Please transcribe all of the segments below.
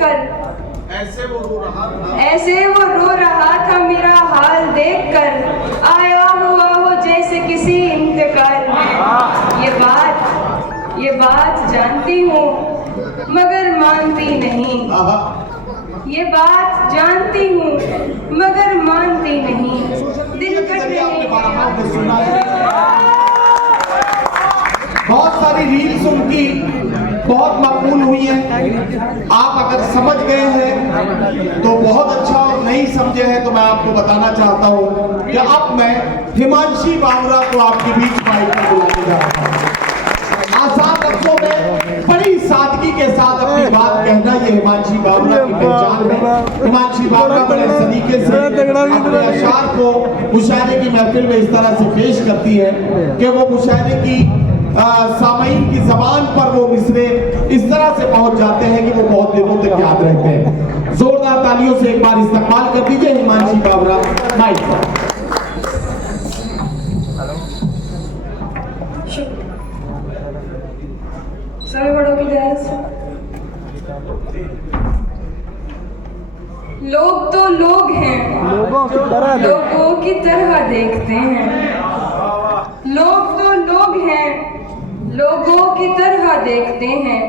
देखकर। ऐसे वो रो रहा था मेरा हाल देखकर, आया हुआ हो जैसे किसी इंतकाल में। ये बात जानती हूँ मगर मानती नहीं। ये बात जानती हूँ मगर मानती नहीं। दिल कट बहुत सारी रील्स उनकी बहुत मकबूल हुई हैं। आप अगर समझ गए हैं तो बहुत अच्छा, और नहीं समझे हैं तो मैं आपको बताना चाहता हूं कि अब मैं हिमांशी बावरा को आपके बीच माइक पर बुलाने जा रहा हूं। आसान लफ्जों में बड़ी सादगी के साथ अपनी बात कहना ये हिमांशी बावरा की पहचान है। हिमांशी बावरा बड़े सलीके से अपने अशार को मुशायरे की महफिल में इस तरह से पेश करती है कि वो मुशायरे की सामईन की जबान पर वो मिसरे इस तरह से पहुंच जाते हैं कि वो बहुत दिनों तक याद रहते हैं। जोरदार तालियों से एक बार इस्तकबाल कर दीजिए हिमांशी बावरा माइक पर। सभी बड़ों की दया से लोग तो लोग हैं, लोगों की तरह देखते हैं। लोग तो लोग हैं, लोगों की तरह देखते हैं।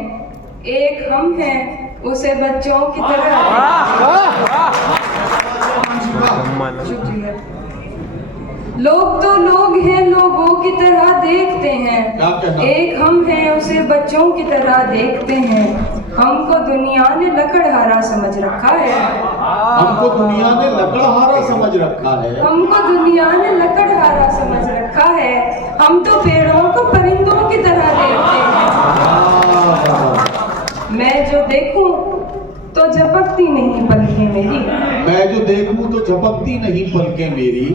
एक हम हैं उसे बच्चों की तरह। शुक्रिया। लोग तो लोग हैं, लोगों की तरह देखते हैं। एक हम हैं उसे बच्चों की तरह देखते हैं। हमको दुनिया ने लकड़हारा समझ रखा है। हमको दुनिया ने लकड़हारा समझ रखा है। हमको दुनिया ने लकड़हारा समझ रखा है। हम तो पेड़ों को परिंदों की तरह देखते हैं। मैं जो देखूं तो झपकती नहीं पलकें मेरी। मैं जो देखूं तो झपकती नहीं पलकें मेरी।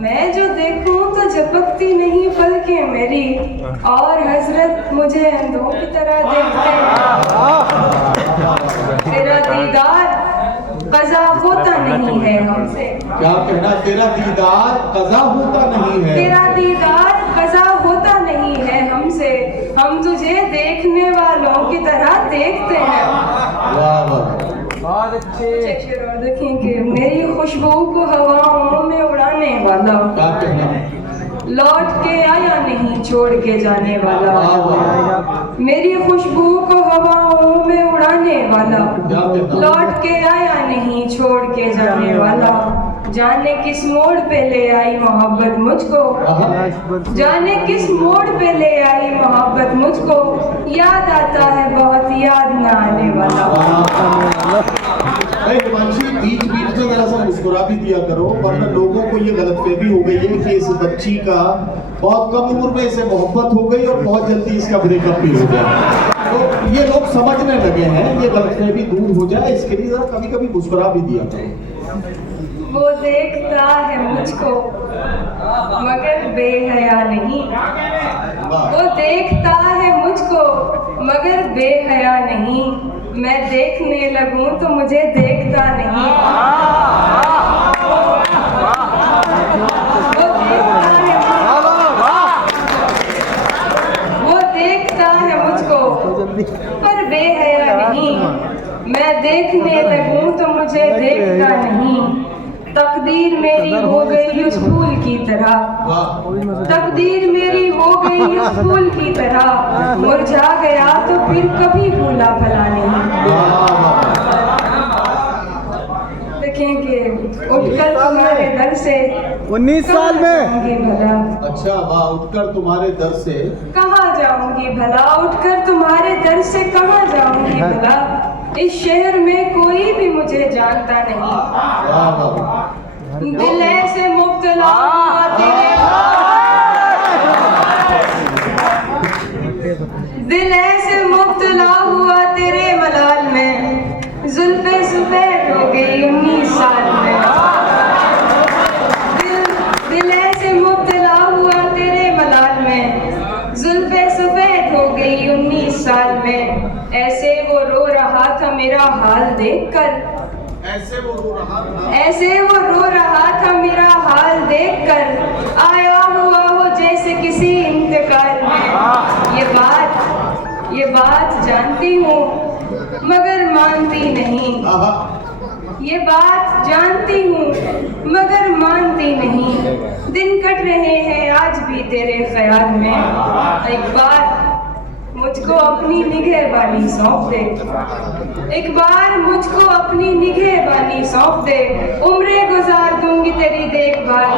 मैं जो देखूं तो झपकती नहीं पलकें मेरी। और हजरत मुझे अंधों की तरह देखते हैं। तेरा दीदार कज़ा होता नहीं है हमसे। क्या कहना? तेरा दीदार कज़ा होता नहीं है। तेरा दीदार कज़ा होता नहीं है हमसे। हम तुझे देखने वालों की तरह देखते हैं। वाह वाह, बहुत अच्छे। और देखेंगे मेरी खुशबू को हवाओं में उड़ाने वाला। क्या कहना? लौट के आया नहीं छोड़ के जाने वाला। मेरी खुशबू को हवाओं में उड़ाने वाला। लौट के आया नहीं छोड़ के जाने वाला। जाने किस मोड़ पे ले आई मोहब्बत मुझको। जाने किस मोड़ पे ले आई मोहब्बत मुझको। याद आता है बहुत याद ना आने वाला। हिमांशी बीच बीच में जरा सा मुस्कुरा भी दिया करो, वरना लोगों को ये गलतफहमी हो गई है कि इस बच्ची का बहुत कम उम्र में इसे मोहब्बत हो गई और बहुत जल्दी इसका ब्रेकअप भी हो गया। तो ये लोग समझने लगे हैं, ये गलतफहमी दूर हो जाए इसके लिए जरा कभी कभी मुस्कुरा भी दिया करो। वो देखता है मुझको मगर बेहया नहीं। वो देखता है मुझको मगर बेहया नहीं। मैं देखने लगूं तो मुझे देखता नहीं। वो देखता है मुझको पर बेहया नहीं। मैं देखने लगूं तो मुझे देखता नहीं। तकदीर मेरी हो गई उस फूल की तरह। तकदीर मेरी हो गई उस फूल की तरह। मुरझा गया तो फिर कभी फूला भला नहीं। देखेंगे उठकर तुम्हारे दर से 19 साल में भला। अच्छा वाह, उठकर तुम्हारे दर से कहाँ जाऊंगी भला। उठकर तुम्हारे दर से कहाँ जाऊंगी भला। इस शहर में कोई भी मुझे जानता नहीं। दिल ऐसे मुब्तला हुआ तेरे दिल ऐसे मुब्तला हुआ तेरे मलाल में। जुल्फे सफेद हो गई 19 साल में। दिल ऐसे मुब्तला हुआ तेरे मलाल में। जुल्फे सफेद हो गई 19 साल में। ऐसे वो रो रहा था मेरा हाल देखकर। ऐसे वो रो रहा था। ऐसे वो रो रहा था मेरा हाल देखकर। आया हुआ हो जैसे किसी इंतकाल में। ये बात जानती हूँ मगर मानती नहीं। आहा, ये बात जानती हूँ मगर मानती नहीं, दिन कट रहे हैं आज भी तेरे ख्याल में। एक बार मुझको अपनी निगहबानी सौंप दे, एक बार मुझको अपनी निगहबानी सौंप दे, उम्रें गुजार दूंगी तेरी देखभाल।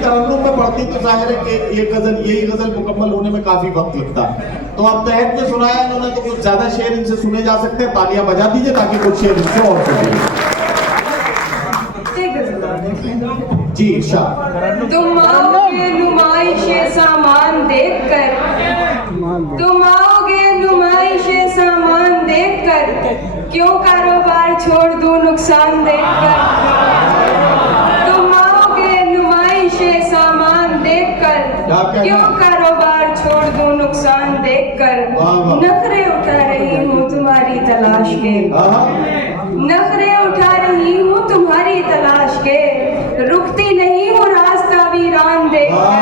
तरन्नुम में पढ़ती तो जाहिर है कि ये गजल, यही गजल मुकम्मल होने में काफी वक्त लगता है। तो अब तहत में सुनाया इन्होंने, तो कुछ ज्यादा शेर इनसे सुने जा सकते हैं। तालियां बजा दीजिए ताकि कुछ शेर इनसे और सुनिए। जी इरशाद। तुम आओगे नुमाइशे सामान देखकर, तुम आओगे नुमाइशे सामान देखकर, क्यों कारोबार छोड़ दूं नुकसान देखकर। तुम आओगे नुमाइशे सामान देखकर, क्यों कारोबार छोड़ दूं नुकसान देखकर। नखरे उठा रही हूँ तुम्हारी तलाश के, नखरे उठा रही हूँ तुम्हारी तलाश के, रुकती नहीं हूँ रास्ता वीरान देखकर।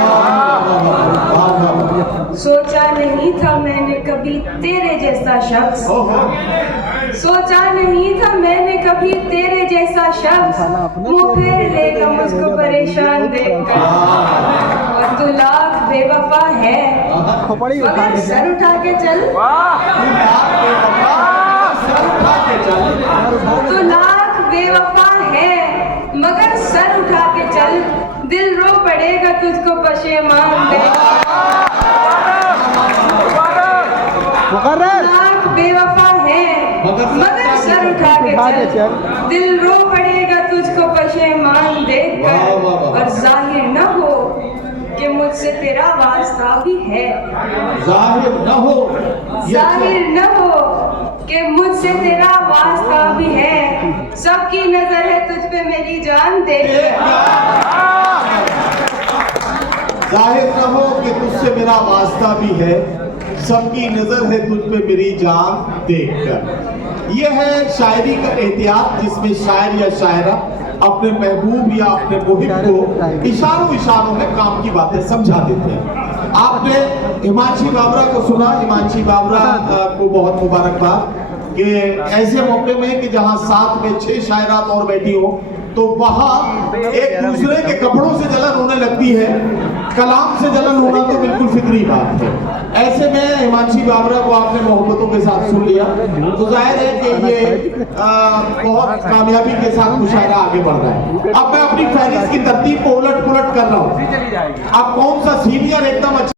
सोचा नहीं था मैंने कभी तेरे जैसा शख्स, सोचा नहीं था मैंने कभी तेरे जैसा शख्स, मुँह फेर लेगा मुझको परेशान देखकर। और तू लाख बेवफा है मगर सर उठा के चल, तू लाख बेवफा है मगर सर उठा के चल, दिल रो पड़ेगा तुझको पशेमान देखकर। लाख बेवफा है मगर सर उठा के चल, दिल रो पड़ेगा तुझको पशेमान देखकर। और जाहिर न हो कि मुझसे तेरा वास्ता भी है, जाहिर न हो, जाहिर न हो कि मुझसे तेरा वास्ता भी है, सबकी नजर है तुझ पे मेरी जान देख। जाहिर न हो कि तुझसे मेरा वास्ता भी है, सबकी नजर है तुझ पे मेरी जान देखकर। यह है शायरी का एहतियात जिसमें शायर या शायरा अपने महबूब या अपने मुहिब को इशारों इशारों में काम की बातें समझा देते हैं। आपने हिमांशी बाबरा को सुना। हिमांशी बाबरा को बहुत मुबारकबाद कि ऐसे मौके में कि जहां साथ में 6 शायरात और बैठी हो तो वहां एक दूसरे के कपड़ों से जलन होने लगती है, कलाम से जलन होना तो बिल्कुल फितरी बात है। ऐसे में हिमांशी बाबरा को आपने मोहब्बतों के साथ सुन लिया तो जाहिर है कि ये बहुत कामयाबी के साथ मुशायरा आगे बढ़ रहा है। अब मैं अपनी फहरिस्त की तरतीब को उलट पुलट कर रहा हूँ। अब कौन सा सीनियर एकदम अच्छा